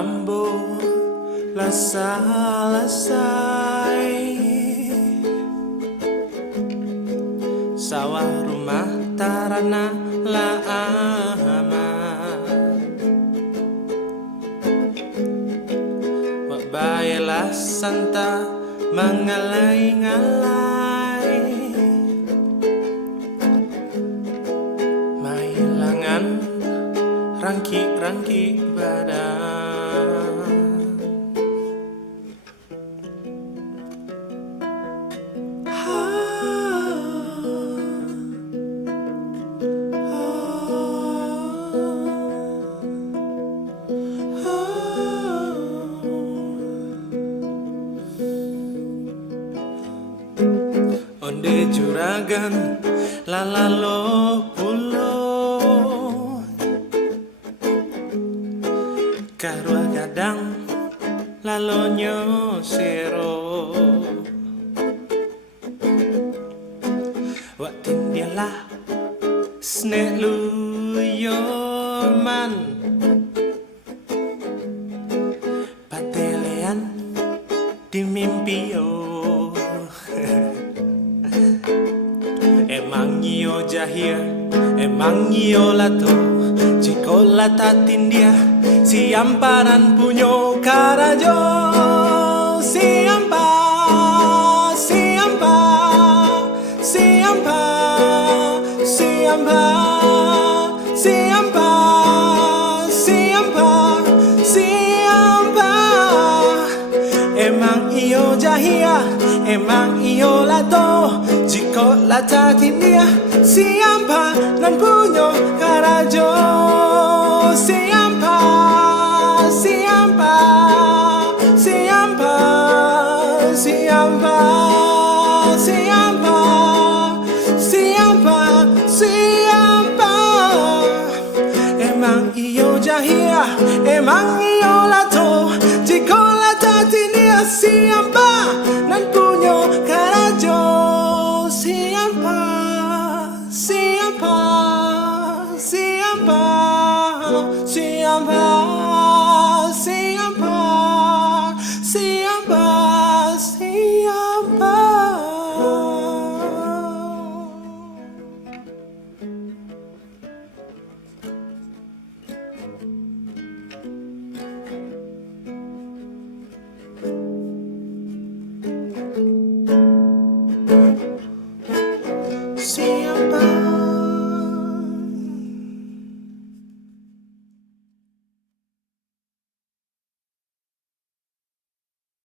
mambo lasai sawah rumah tarana la aman bayalah santa mengalai-ngalai mailangan rangki-rangki badan onde juragan lalalo pulo karua gadang lalonyo sero watin dialah sne luyo man patelean di mimpi yo emang iyo jahia, emang iyo lato jiko latatin dia siamparan punyo karajo siampa siampa siampa siampa siampa siampa siampa emang iyo jahia emang iyo lato jiko latatin dia siampa nan punyo karajo siampa siampa siampa siampa siampa siampa siampa emang iyo jahia emang iyo lato jiko latatin dia siampa nan